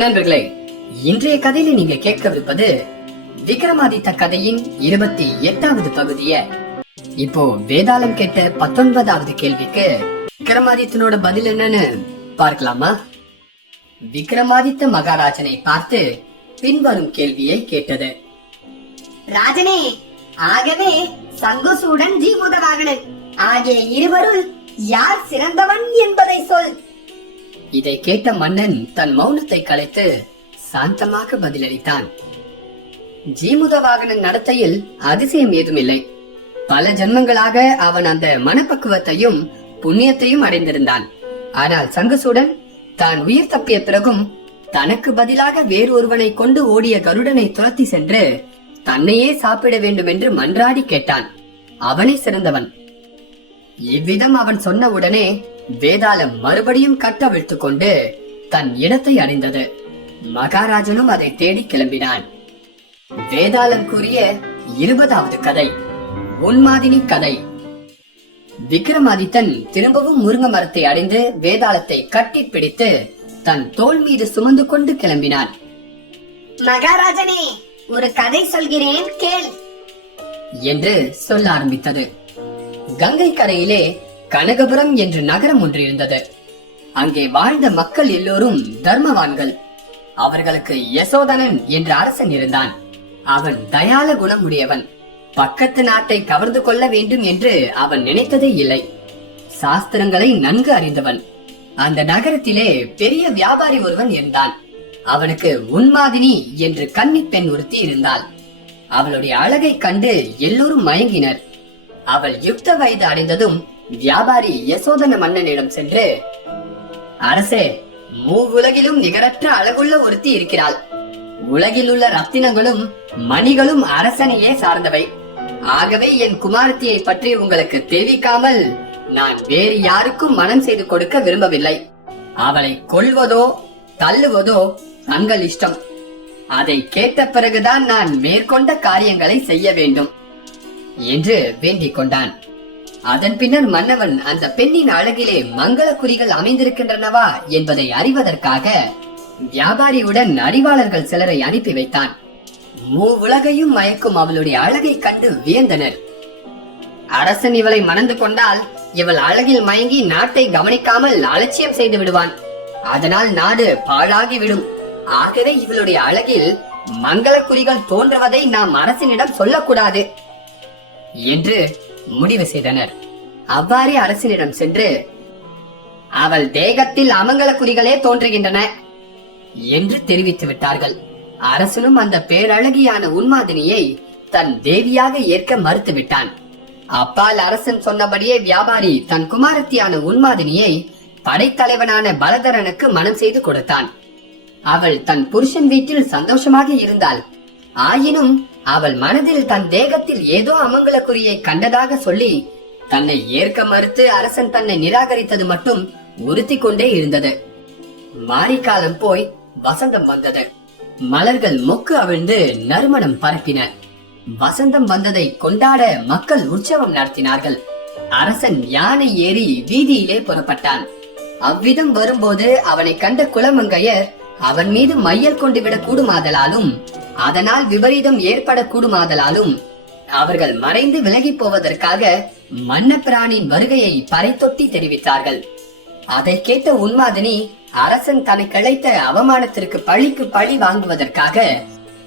நண்பர்களே, இன்றைய கதையில நீங்க கேட்கவிருப்பது விக்ரமாதித்த கதையின் 28வது பகுதிய. இப்போ வேதாளம் கேட்ட 19வது கேள்விக்கு விக்ரமாதித்தனோட பதில் என்னன்னு பார்க்கலாமா? விக்ரமாதித்த மகாராஜனை பார்த்து பின்வரும் கேள்வியை கேட்டது. ராஜனே, ஆகவே சங்குசூடன் ஜீமுதவாகனன் ஆகிய இருவருள் யார் சிறந்தவன் என்பதை சொல். இதை கேட்ட மன்னன் தன் மௌனத்தை கலைத்து சாந்தமாக பதிலளித்தான். ஜீமுதவாகனன் நடத்தையில் அதிசயம் ஏதுமில்லை. பல ஜென்மங்களாக அவன் அந்த மனப்பக்குவத்தையும் புண்ணியத்தையும் அடைந்திருந்தான். ஆனால் சங்குசூடன் தான் உயிர் தப்பிய பிறகும் தனக்கு பதிலாக வேறொருவனை கொண்டு ஓடிய கருடனை துரத்தி சென்று தன்னையே சாப்பிட வேண்டும் என்று மன்றாடி கேட்டான். அவனே சிறந்தவன். இவ்விதம் அவன் சொன்ன உடனே வேதாளம் மறுபடியும் கட்டவிழ்த்துக் கொண்டு தன் இடத்தை அடைந்தது. மகாராஜனும் அதை தேடி கிளம்பினான். வேதாளம் கூறிய 20வது கதை, உன்மாதினி கதை. விக்ரமாதித்தன் திரும்பவும் முருங்க மரத்தை அடைந்து வேதாளத்தை கட்டி பிடித்து தன் தோள் மீது சுமந்து கொண்டு கிளம்பினான். மகாராஜனே, ஒரு கதை சொல்கிறேன் கேள் என்று சொல்ல ஆரம்பித்தது. கங்கை கரையிலே கனகபுரம் என்று நகரம் ஒன்று இருந்தது. அங்கே வாழ்ந்த மக்கள் எல்லோரும் தர்மவான்கள். அவர்களுக்கு யசோதனன் என்ற அரசன் இருந்தான். அவன் தயால குணமுடையவன். பக்கத்து நாட்டை கவர்ந்து கொள்ள வேண்டும் என்று அவன் நினைத்ததே இல்லை. சாஸ்திரங்களை நன்கு அறிந்தவன். அந்த நகரத்திலே பெரிய வியாபாரி ஒருவன் இருந்தான். அவனுக்கு உன்மாதினி என்று கன்னி பெண் ஒருத்தி இருந்தாள். அவளுடைய அழகை கண்டு எல்லோரும் மயங்கினர். அவள் யுக்த வயது அடைந்ததும் வியாபாரி யசோதன மன்னனிடம் சென்று, அரசே, மூவுலகிலும் நிகரற்ற அழகுள்ள ஒருத்தி இருக்கிறாள். உலகில் உள்ள ரத்தினங்களும் மணிகளும் அரசனையே சார்ந்தவை. ஆகவே என் குமாரத்தியை பற்றி உங்களுக்கு தெரிவிக்காமல் நான் வேறு யாருக்கும் மனம் செய்து கொடுக்க விரும்பவில்லை. அவளை கொல்வதோ தள்ளுவதோ தங்கள் இஷ்டம். அதை கேட்ட பிறகுதான் நான் மேற்கொண்ட காரியங்களை செய்ய வேண்டும் என்று வேண்டிக் கொண்டான். அதன் பின்னர் மன்னவன் அந்த பெண்ணின் அழகிலே மங்கள குறிகள் அமைந்திருக்கின்றனவா என்பதை அறிவதற்காக வியாபாரியுடன் அறிவாளர்கள் சிலரை அனுப்பி வைத்தான். உலகையும் மயக்கும் அவளுடைய அழகை கண்டு வியந்தனர். அரசன் இவளை மணந்து கொண்டால் இவள் அழகில் மயங்கி நாட்டை கவனிக்காமல் அலட்சியம் செய்து விடுவான். அதனால் நாடு பாழாகிவிடும். ஆகவே இவளுடைய அழகில் மங்கள குறிகள் தோன்றுவதை நாம் அரசனிடம் சொல்லக்கூடாது என்று முடிவு செய்தனர். அவ்வாறே அரசனிடம் சென்று, அவள் தேகத்தில் அமங்கல குறிகளே தோன்றுகின்றன என்று தெரிவித்து விட்டார்கள். அரசனும் அந்த பேரழகியான உன்மாதினியை தன் தேவியாக ஏற்க மறுத்து விட்டான். அப்பால் அரசன் சொன்னபடியே வியாபாரி தன் குமாரத்தியான உன்மாதினியை படைத்தலைவனான பலதரனுக்கு மனம் செய்து கொடுத்தான். அவள் தன் புருஷன் வீட்டில் சந்தோஷமாக இருந்தாள். ஆயினும் அவள் மனதில் தன் தேகத்தில் ஏதோ அமங்கல குறியை கண்டதாக சொல்லி தன்னை ஏற்க மறுத்து அரசன் தன்னை நிராகரித்தது மட்டும் உறுத்தி கொண்டே இருந்தது. மாரிக்காலம் போய் வசந்தம் வந்தது. மலர்கள் மொக்கு அவிழ்ந்து நறுமணம் பரப்பின. வசந்தம் வந்ததை கொண்டாட மக்கள் உற்சவம் நடத்தினார்கள். அரசன் யானை ஏறி வீதியிலே புறப்பட்டான். அவ்விதம் வரும்போது அவனை கண்ட குலமங்கையர் அவன் மீது மையல் கொண்டு விட கூடுமாதலாலும் அதனால் விபரீதம் ஏற்பட கூடுமாதலாலும் அவர்கள் மறைந்து விலகி போவதற்காக மன்ன பிராணின் வருகையை பறைத்தொட்டி தெரிவித்தார்கள். அதை கேட்ட உன்மாதினி அரசன் தனக்கு இழைத்த அவமானத்திற்கு பழிக்கு பழி வாங்குவதற்காக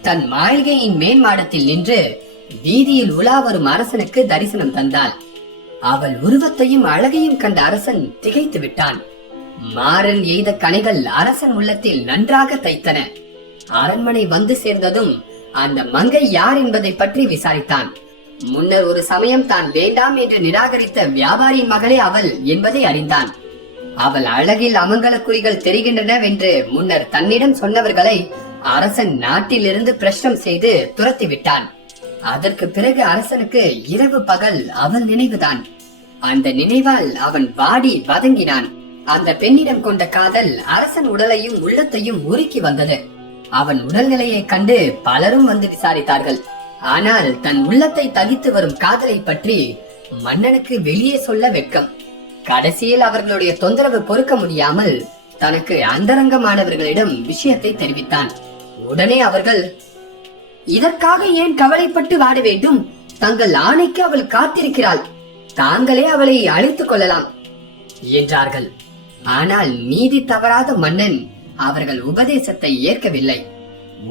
தன் மாளிகையின் மேன்மாடத்தில் நின்று வீதியில் உலா வரும் அரசனுக்கு தரிசனம் தந்தாள். அவள் உருவத்தையும் அழகையும் கண்ட அரசன் திகைத்து விட்டான். மாறன் எய்த கணைகள் அரசன் உள்ளத்தில் நன்றாக தைத்தன. அரண்மனை வந்து சேர்ந்ததும் அந்த மங்கை யார் என்பதை பற்றி விசாரித்தான். முன்னர் ஒரு சமயம் தான் வேண்டாம் என்று நிராகரித்த வியாபாரியின் மகளே அவள் என்பதை அறிந்தான். அவள் அழகில் அமங்கல குறிகள் தெரிகின்றன என்று முன்னர் தன்னிடம் சொன்னவர்களை அரசன் நாட்டிலிருந்து பிரஷ்டம் செய்து துரத்தி விட்டான். அதற்கு பிறகு அரசனுக்கு இரவு பகல் அவள் நினைவுதான். அந்த நினைவால் அவன் வாடி வதங்கினான். அந்த பெண்ணிடம் கொண்ட காதல் அரசன் உடலையும் உள்ளத்தையும் உருக்கி வந்தது. அவன் உடல்நிலையை கண்டு பலரும் வந்து விசாரித்தார்கள். ஆனால் தன் உள்ளத்தை தகித்து வரும் காதலை பற்றி மன்னனுக்கு வெளியே சொல்ல வெட்கம். கடைசியில் அவர்களுடைய தொந்தரவு பொறுக்க முடியாமல் தனக்கு அந்தரங்கமானவர்களிடம் விஷயத்தை தெரிவித்தான். உடனே அவர்கள், இதற்காக ஏன் கவலைப்பட்டு வாட வேண்டும்? தங்கள் ஆணைக்கு அவள் காத்திருக்கிறாள், தாங்களே அவளை அழைத்துக் கொள்ளலாம் என்றார்கள். ஆனால் நீதி தவறாத மன்னன் அவர்கள் உபதேசத்தை ஏற்கவில்லை.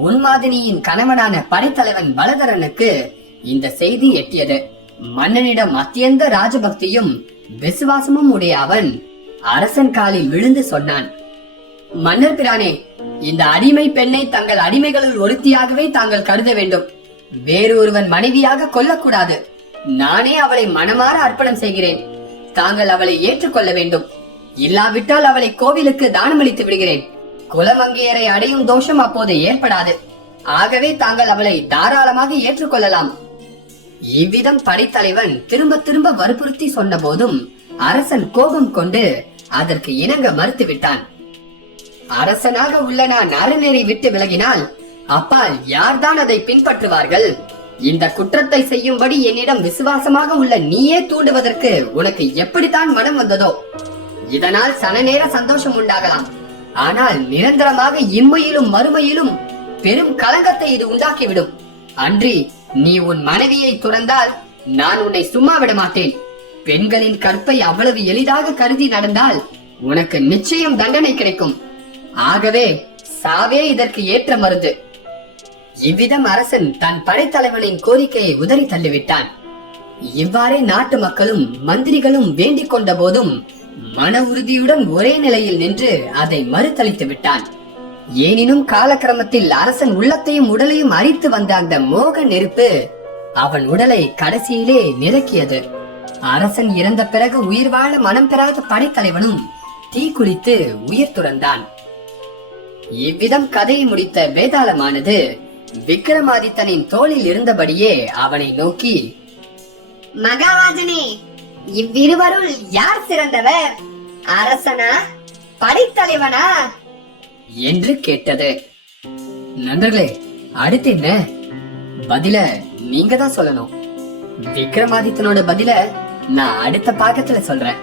உன்மாதினியின் கணவனான படைத்தலைவன் பலதரனுக்கு இந்த செய்தி எட்டியது. மன்னனிடம் அத்தியந்த ராஜபக்தியும் விசுவாசமும் உடைய அவன் அரசன் காலில் விழுந்து சொன்னான், மன்னர் பிரானே, இந்த அடிமை பெண்ணை தங்கள் அடிமைகளுள் ஒருத்தியாகவே தாங்கள் கருத வேண்டும். வேறு ஒருவன் மனைவியாக கொள்ளக்கூடாது. நானே அவளை மனமாற அர்ப்பணம் செய்கிறேன். தாங்கள் அவளை ஏற்றுக்கொள்ள வேண்டும். இல்லாவிட்டால் அவளை கோவிலுக்கு தானமளித்து விடுகிறேன். குலமங்கையரை அடையும் தோஷம் அப்போது ஏற்படாது. ஆகவே தாங்கள் அவளை தாராளமாக ஏற்றுக்கொள்ளலாம். இவ்விதம் படைத்தலைவன் திரும்ப திரும்ப வற்புறுத்தி சொன்ன போதும் அரசன் கோபம் கொண்டு அதற்கு இணங்க மறுத்துவிட்டான். அரசனாக உள்ள நான் அறநெறி விட்டு விலகினால் அப்பால் யார்தான் அதை பின்பற்றுவார்கள்? இந்த குற்றத்தை செய்யும்படி என்னிடம் விசுவாசமாக உள்ள நீயே தூண்டுவதற்கு உனக்கு எப்படித்தான் மனம் வந்ததோ? இதனால் சனநேர சந்தோஷம் உண்டாகலாம். ஆனால் நிரந்தரமாக இம்மையிலும் மறுமையிலும் பெரும் களங்கத்தை இது உண்டாக்கிவிடும். அன்றி நீ உன் மனைவியை துறந்தால் நான் உன்னை சும்மா விட மாட்டேன். பெண்களின் கற்பை அவ்வளவு எளிதாக கருதி நடந்தால் உனக்கு நிச்சயம் தண்டனை கிடைக்கும். ஆகவே சாவே இதற்கு ஏற்ற மருந்து. இவ்விதம் அரசன் தன் படைத்தலைவனின் கோரிக்கையை உதறி தள்ளிவிட்டான். இவ்வாறே நாட்டு மக்களும் மந்திரிகளும் வேண்டிக் கொண்ட போதும் மன உறுதியுடன் ஒரே நிலையில் நின்று அதை மறுதளித்து விட்டான். எனினும் காலக்கிரமத்தில் அரசன் உள்ளத்தையும் உடலையும் அரித்து வந்த அந்த மோக நெருப்பு அவன் உடலை கடைசியிலே நிரக்கியது. அரசன் இறந்த பிறகு உயிர் வாழ மனம் பெறாத படைத்தலைவனும் தீ குளித்து உயிர் துறந்தான். இவ்விதம் கதையை முடித்த வேதாளமானது விக்ரமாதித்தனின் தோளில் இருந்தபடியே அவனை நோக்கி, மகாராஜனே, இவ்விருவருள் யார் சிறந்தவர்? அரசனா, படைத்தலைவனா என்று கேட்டது. நண்பர்களே, அடுத்து என்ன? பதில நீங்க தான் சொல்லணும். விக்ரமாதித்தனோட பதில நான் அடுத்த பாகத்துல சொல்றேன்.